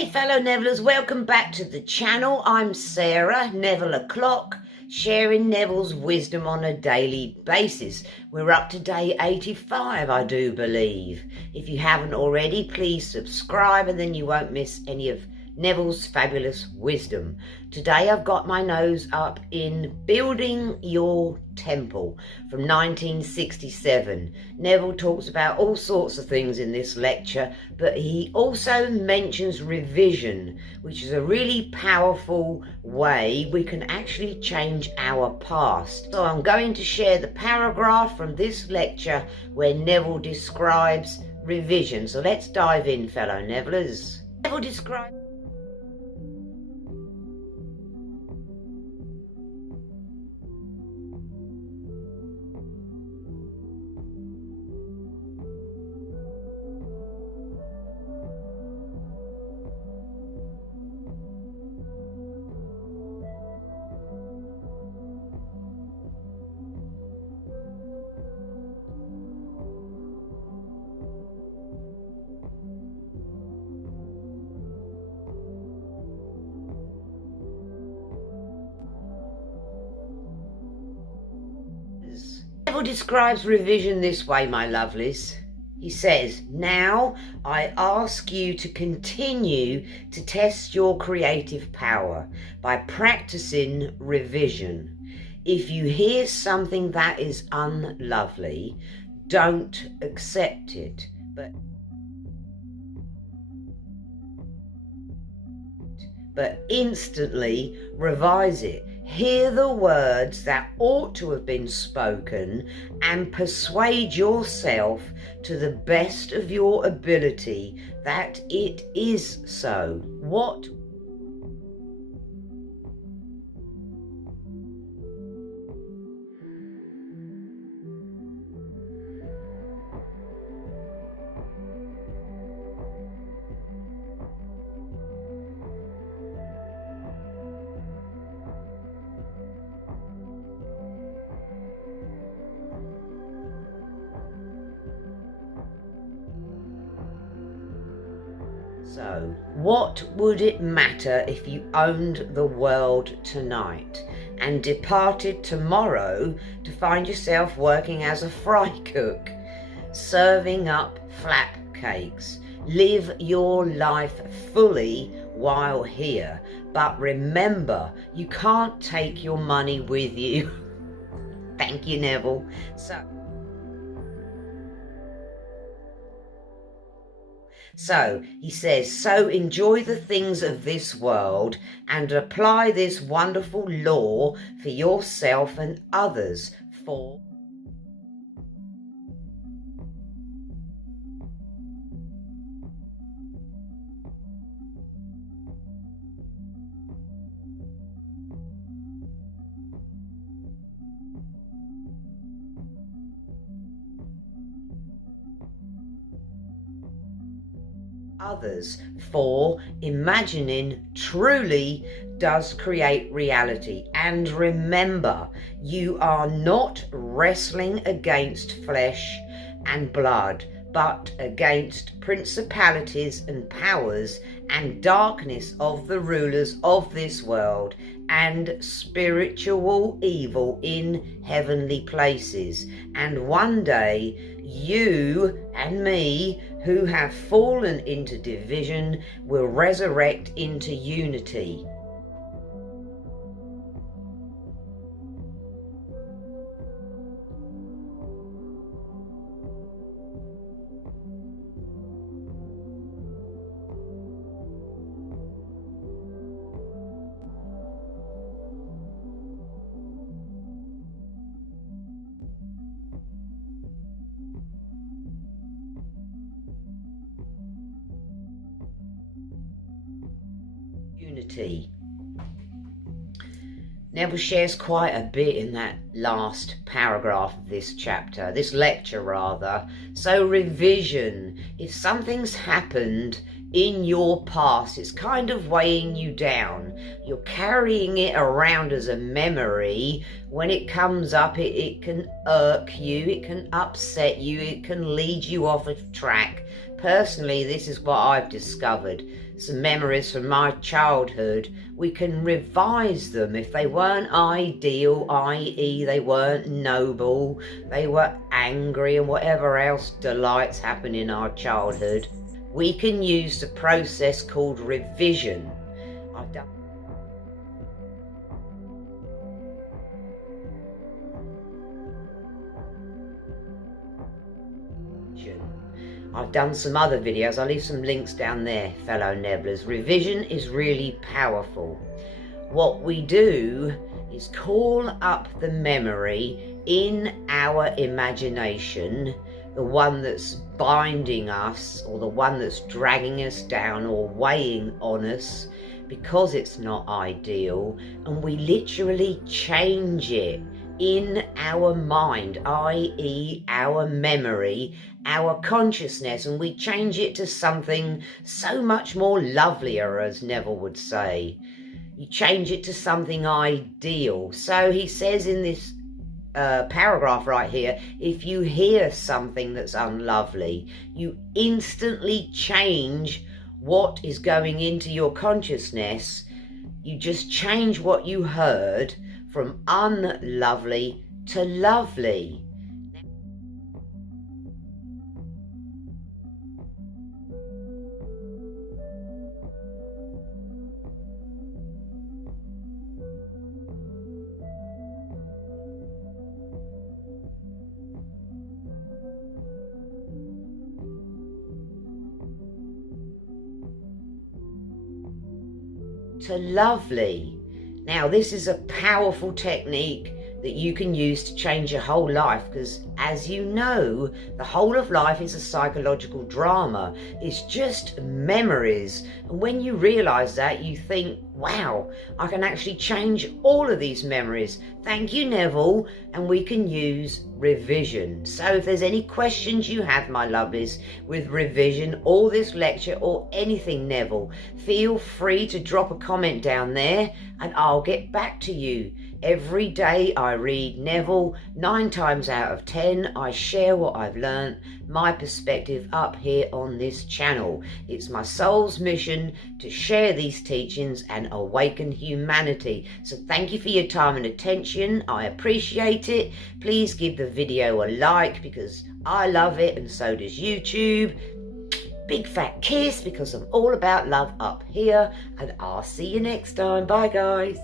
Hey fellow Nevillers, welcome back to the channel. I'm Sarah, Neville O'Clock, sharing Neville's wisdom on a daily basis. We're up to day 85, I do believe. If you haven't already, please subscribe and then you won't miss any of Neville's fabulous wisdom. Today I've got my nose up in Building Your Temple from 1967. Neville talks about all sorts of things in this lecture, but he also mentions revision, which is a really powerful way we can actually change our past. So I'm going to share the paragraph from this lecture where Neville describes revision. So let's dive in, fellow Nevillers. Neville describes Neville describes revision this way, my lovelies. He says, now I ask you to continue to test your creative power by practicing revision. If you hear something that is unlovely, don't accept it, but instantly revise it. Hear the words that ought to have been spoken and persuade yourself to the best of your ability that it is so. What So, what would it matter if you owned the world tonight and departed tomorrow to find yourself working as a fry cook, serving up flap cakes? Live your life fully while here, but remember, you can't take your money with you. Thank you, Neville. So he says, so enjoy the things of this world and apply this wonderful law for yourself and others. For others, for imagining truly does create reality. And remember, you are not wrestling against flesh and blood, but against principalities and powers and darkness of the rulers of this world and spiritual evil in heavenly places. And one day, you and me, who have fallen into division, will resurrect into unity. Unity. Neville shares quite a bit in that last paragraph of this chapter, this lecture rather. So revision, if something's happened in your past, it's kind of weighing you down, you're carrying it around as a memory. When it comes up, it can irk you, it can upset you, it can lead you off of track. Personally, this is what I've discovered. Some memories from my childhood. We can revise them if they weren't ideal, i.e. they weren't noble, they were angry and whatever else delights happen in our childhood. We can use the process called revision. I've done I've done some other videos. I'll leave some links down there, fellow Nevillers. Revision is really powerful. What we do is call up the memory in our imagination, the one that's binding us or the one that's dragging us down or weighing on us because it's not ideal, and we literally change it in our mind, i.e. our memory, our consciousness, and we change it to something so much more lovelier, as Neville would say. You change it to something ideal. So he says in this paragraph right here, if you hear something that's unlovely, you instantly change what is going into your consciousness. You just change what you heard from unlovely to lovely. To lovely. Now, this is a powerful technique that you can use to change your whole life, because as you know, the whole of life is a psychological drama. It's just memories, and when you realize that, you think, wow, I can actually change all of these memories. Thank you, Neville. And we can use revision. So if there's any questions you have, my lovelies, with revision or this lecture or anything, Neville, feel free to drop a comment down there and I'll get back to you. Every day I read Neville. 9 times out of 10 I share what I've learned, my perspective, up here on this channel. It's my soul's mission to share these teachings and awaken humanity. So thank you for your time and attention. I appreciate it. Please give the video a like because I love it and so does YouTube. Big fat kiss because I'm all about love up here, and I'll see you next time. Bye guys.